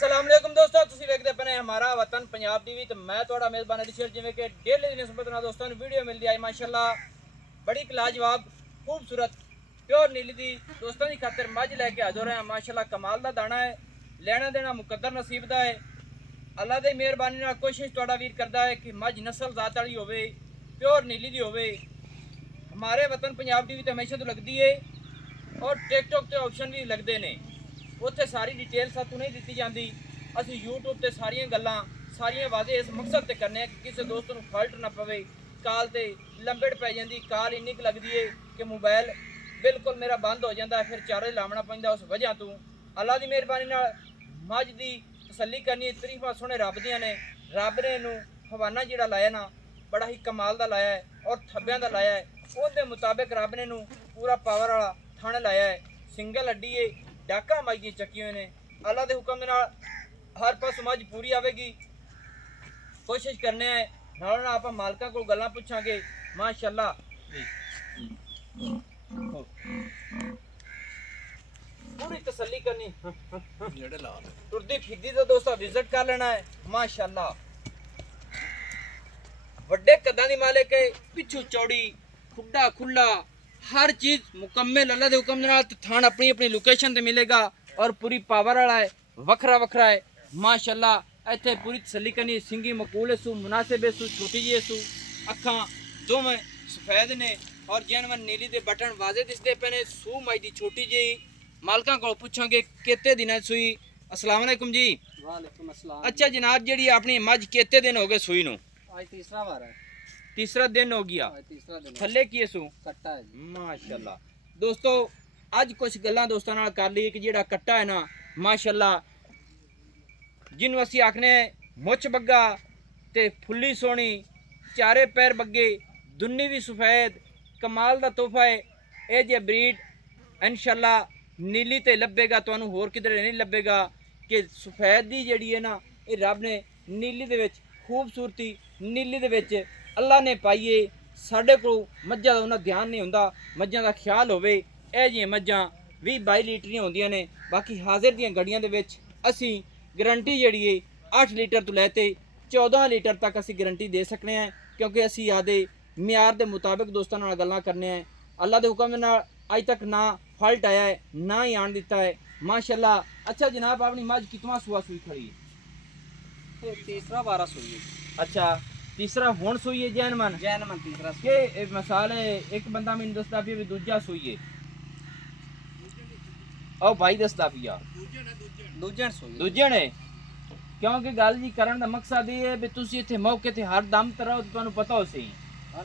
अस्सलाम वालेकुम दोस्तों, ਤੁਸੀਂ ਵੇਖਦੇ ਪਏ ਹਮਾਰਾ ਵਤਨ ਪੰਜਾਬ ਟੀਵੀ ਤੇ ਮੈਂ ਤੁਹਾਡਾ ਮੇਜ਼ਬਾਨ ਅਲੀ ਸ਼ੇਰ। ਜਿਵੇਂ ਕਿ ਡੇਲੀ ਦੀ ਨਿਸਬਤ ਨਾਲ ਦੋਸਤਾਂ ਨੂੰ ਵੀਡੀਓ ਮਿਲਦੀ ਆਈ ਮਾਸ਼ਾਅੱਲਾ ਬੜੀ ਲਾਜਵਾਬ ਖੂਬਸੂਰਤ ਪਿਓਰ ਨੀਲੀ ਦੀ ਦੋਸਤਾਂ ਦੀ ਖਾਤਰ ਮੱਝ ਲੈ ਕੇ ਹਾਜ਼ਰ ਹਾਂ। ਮਾਸ਼ਾਅੱਲਾ ਕਮਾਲ ਦਾ ਦਾਣਾ ਹੈ, ਲੈਣਾ ਦੇਣਾ ਮੁਕੱਦਰ ਨਸੀਬ ਦਾ ਹੈ। ਅੱਲਾ ਦੀ ਮਿਹਰਬਾਨੀ ਨਾਲ ਕੋਸ਼ਿਸ਼ ਤੁਹਾਡਾ ਵੀਰ ਕਰਦਾ ਹੈ ਕਿ ਮੱਝ ਨਸਲ ਜ਼ਾਤ ਵਾਲੀ ਹੋਵੇ, ਪਿਓਰ ਨੀਲੀ ਦੀ ਹੋਵੇ। हमारे वतन पंजाब टीवी तो हमेशा तो लगती है और टिकटॉक के ऑप्शन भी लगते हैं, उत्थे सारी डिटेल सातों नहीं दी जाती। असी यूट्यूब ते सारियां गल्लां सारियां वादे इस मकसद ते करने कि किसी दोस्त नूं फॉल्ट ना पवे, काल ते लंबड़ पै जाती, काल इन्नी क लगती है कि मोबाइल बिल्कुल मेरा बंद हो जाता है, फिर चारे लावना पैंदा उस वजह तो। अल्लाह की मेहरबानी नाल मझ की तसल्ली करनी, तरीफा सुने रब दियां ने। रब ने इनू हवाना जिहड़ा लाया ना बड़ा ही कमाल दा लाया है और थब्बियां दा लाया है। ਉਹਦੇ ਮੁਤਾਬਕ ਰੱਬ ਨੇ ਨੂੰ ਪੂਰਾ ਪਾਵਰ ਵਾਲਾ ਥਣ ਲਾਇਆ ਹੈ। ਸਿੰਗਲ ਅੱਡੀ ਏ, ਡਾਕਾ ਮੱਝ ਦੀਆਂ ਚੱਕੀਆਂ ਹੋਏ ਨੇ। ਅੱਲਾ ਦੇ ਹੁਕਮ ਦੇ ਨਾਲ ਹਰ ਪਾਸੋਂ ਮੱਝ ਪੂਰੀ ਆਵੇਗੀ। ਕੋਸ਼ਿਸ਼ ਕਰਨੇ ਆ ਨਾਲ ਨਾਲ ਆਪਾਂ ਮਾਲਕਾਂ ਕੋਲ ਗੱਲਾਂ ਪੁੱਛਾਂਗੇ ਮਾਸ਼ਾਅੱਲਾ। ਪੂਰੀ ਤਸੱਲੀ ਕਰਨੀ, ਜਿਹੜੇ ਲਾ ਤੁਰਦੀ ਫਿਰਦੀ ਦਾ ਦੋਸਤਾਂ ਵਿਜ਼ਿਟ ਕਰ ਲੈਣਾ ਹੈ ਮਾਸ਼ਾਅੱਲਾ। ਵੱਡੇ ਕਦਾਂ ਦੀ ਮਾਲਿਕ ਹੈ, ਪਿੱਛੂ ਚੌੜੀ, खुड्डा खुला, हर चीज़ मुकम्मल अल्लाह के हुक्म नाल। थान अपनी अपनी लोकेशन ते मिलेगा और पूरी पावर वाला है, वखरा वखरा है माशाअल्लाह। इत्थे पूरी तसल्ली करनी, सिंगी मकूल सू, मुनासिब सू, छोटी जी सू, अखां दोवें सफेद ने और जैनवन नीली दे बटन वाजे दिसदे पे ने। सू मई दी छोटी जी मालकां कोल पुछांगे कितने दिन सूई। अस्सलाम वालेकुम जी। वालेकुम अस्सलाम। अच्छा जनाब, जी अपनी मझ कितने दिन हो गए सूई नूं? आज तीसरा बार है। तीसरा दिन हो गया। थल्ले की सू कट्टा है माशाअल्लाह। दोस्तों अज कुछ गल्लां दोस्तां नाल कर ली कि जेड़ा कट्टा है ना माशाअल्लाह, जिन्हों असीं आखने मुछ बग्गा ते फुल्ली सोहनी, चारे पैर बग्गे, दुन्नी भी सफेद, कमाल दा तोहफा है। ये जे ब्रीड इंशाअल्लाह नीली ते लभेगा, तुहानूं होर किधरे नहीं लभेगा। कि सफेद दी जेड़ी है ना ये रब ने नीली दे विच खूबसूरती नीली दे विच अल्लाह ने पाईए। साढ़े को मझां दा उन्ना ध्यान नहीं हुंदा, मझां दा ख्याल होवे। ਇਹ ਜਿਹੀਆਂ ਮੱਝਾਂ 20-22 ਲੀਟਰੀਆਂ ਹੁੰਦੀਆਂ ਨੇ। ਬਾਕੀ ਹਾਜ਼ਰ ਦੀਆਂ ਗੱਡੀਆਂ ਦੇ ਵਿੱਚ ਅਸੀਂ ਗਰੰਟੀ ਜਿਹੜੀ ਹੈ 8 ਲੀਟਰ ਤੋਂ ਲੈ ਕੇ 14 ਲੀਟਰ ਤੱਕ ਅਸੀਂ ਗਰੰਟੀ ਦੇ ਸਕਨੇ ਆ, ਕਿਉਂਕਿ ਅਸੀਂ ਆਦੇ ਮਿਆਰ ਦੇ ਮੁਤਾਬਕ ਦੋਸਤਾਂ ਨਾਲ ਗੱਲਾਂ ਕਰਨੇ ਆ। ਅੱਲਾ ਦੇ ਹੁਕਮ ਨਾਲ ਅੱਜ ਤੱਕ ਨਾ ਫਾਲਟ ਆਇਆ ਹੈ, ਨਾ ਹੀ ਆਣ ਦਿੱਤਾ ਹੈ माशाल्लाह। अच्छा जनाब, अपनी मझ कितना सुआ सुई खड़ी है? तो तीसरा 12 सुई है। अच्छा तीसरा हुण सुई है जैनमन तीसरा के मिसाल है एक बंदा मैनूं दसदा पिया भी दूजा सुई है, ओ भाई दसदा पिया दूजे ने। क्योंकि गल जी करन दा मकसद ये है भी तुसीं इत्थे मौके ते हर दम ते रहो, तुहानूं पता हो सही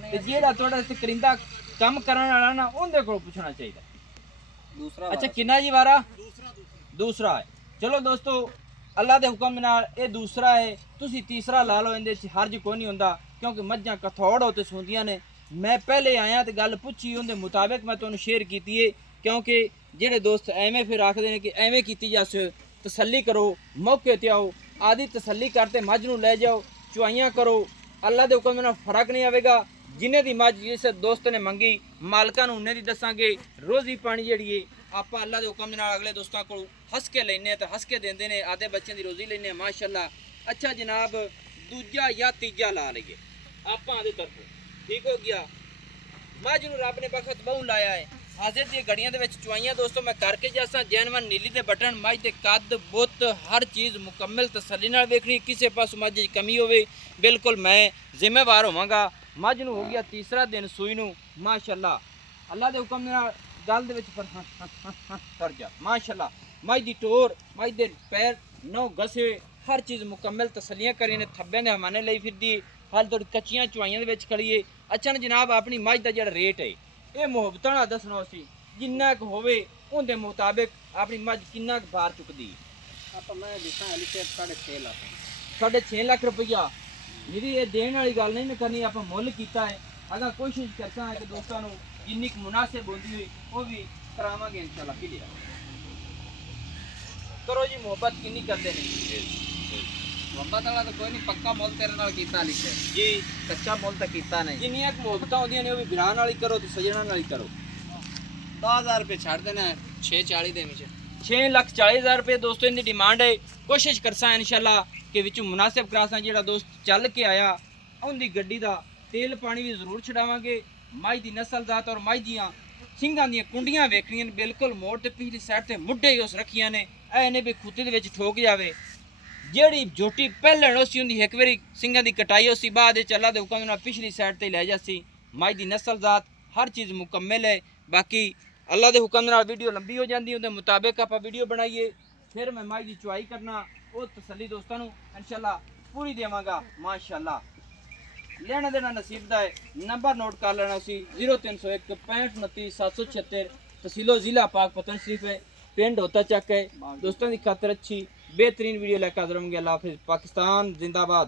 ते जेड़ा तुहाडा इत्थे करिंदा काम करन वाला ना उहदे कोल पुछना चाहिए। दूसरा अच्छा कितना जी वारा? दूसरा है। चलो दोस्तों अल्लाह के हुक्म नाल ये दूसरा है, तुसी तीसरा ला लो, इहदे च हर्ज कोई नहीं हुंदा क्योंकि मझां कथौड़ होते सुंदियां ने। मैं पहले आया तो गल पुछी, उहदे मुताबिक मैं तुहानूं शेयर कीती है, क्योंकि जेड़े दोस्त एवें फिर आखदे ने कि एवें कीती जासे, तसल्ली करो, मौके ते आओ, आदि तसल्ली करते मझ नूं ले जाओ, चुआइयां करो। अल्लाह के हुक्म नाल फर्क नहीं आवेगा। जिन्हें दी मझ जिस दोस्त ने मंगी मालकां नूं उन्हें दी दसांगे। रोज़ी पानी जिहड़ी है आपां अल्लाह दे हुक्म नाल अगले दोस्तां कोल हस के लैने ते हस के देंदे ने, आधे बच्चों की रोज़ी लैने माशाअल्लाह। अच्छा जनाब, दूजा या तीजा ला लईए आपां आदे तरफों, ठीक हो गया। मझ नूं रब ने बखत बहु लाया है। हाजिर दी गड़ियां दे विच चुआइयां दोस्तों मैं करके जासां। जैनवन नीली दे बटन, मझ दे कद बुत हर चीज़ मुकम्मल तसल्ली नाल वेखनी। किसी पासों मझ दी कमी होवे बिल्कुल मैं जिम्मेवार होवांगा। मझ नूं हो गया तीसरा दिन सूई नूं माशाअल्लाह। अल्लाह दे हुक्म नाल गल दे विच फर जा माशाअल्लाह। मझ दी टोर, मझ दे पैर नौ घसे, हर चीज़ मुकम्मल तसल्लियां करी ने। थब्बे दे हवाने लई फिरदी, हाल थोड़ी कच्चियां चुआइयां दे विच खड़ी है। अच्छा जनाब, अपनी मझ दा जिहड़ा रेट है ये मुहब्बतां नाल दसना सी, जिन्ना क होवे उहदे मुताबिक अपनी मझ किन्ना क भार चुकदी। आप मैं दिखा अली से 6.5 लाख 6.5 लाख रुपया मेरी ये देने वाली गल नहीं करनी, आप मुल किया है। अगर कोशिश करता है कि दोस्तों को जिन्नी मुनासिब होती हुई वो भी करावांगे इंशाल्लाह। क्लियर करो जी, मुहब्बत किन्नी करते हैं? मोहब्बत वाला तो कोई नहीं, पक्का मुल तेरे नाल कीता लिखे जी, कच्चा मुल तो कीता नहीं। जिन्नियां मुहब्बतां होंदियां ने वो भी बिरान वाली करो तो सजना वाली करो। 10,000 रुपये छाड़ देना, 640 दे विच 6,40,000 रुपये दोस्तों इनकी डिमांड है। कोशिश करसा इंशाल्लाह कि विच मुनासिब करासा जेड़ा दोस्त चल के आया उनकी गड्डी का तेल पानी भी जरूर छड़ावांगे। माई दी नस्ल जात और माई दियां सिंगां दियां कुंडियां वेखनियां बिल्कुल मोड़ ते पिछली साइड ते मुड्ढे ही उस रखियां ने ऐ भी खुत्ते दे विच ठोक जावे। जेड़ी झोटी पहले उसी उनकी एक बारी सिंगां दी कटाई उसी बाद अल्लाह दे हुक्म नाल पिछली साइड ते लै जासी। माई दी नस्ल जात हर चीज़ मुकम्मल है। बाकी अल्लाह दे हुक्म नाल वीडियो लंबी हो जाती उनके मुताबिक आप वीडियो बनाइए फिर मैं माई की चुआई करना वो तसली दोस्तों इंशाल्लाह पूरी देवांगा माशाल्लाह। लेना देना नसीब दा है। नंबर नोट कर लेना सी 0301 65 29 776 तहसीलो जिला पाक पतन शरीफ है पिंड होता चक है। दोस्तों की खातर अच्छी बेहतरीन वीडियो लेकर हाजिर होंगे। अल्लाह हाफिज़। पाकिस्तान जिंदाबाद।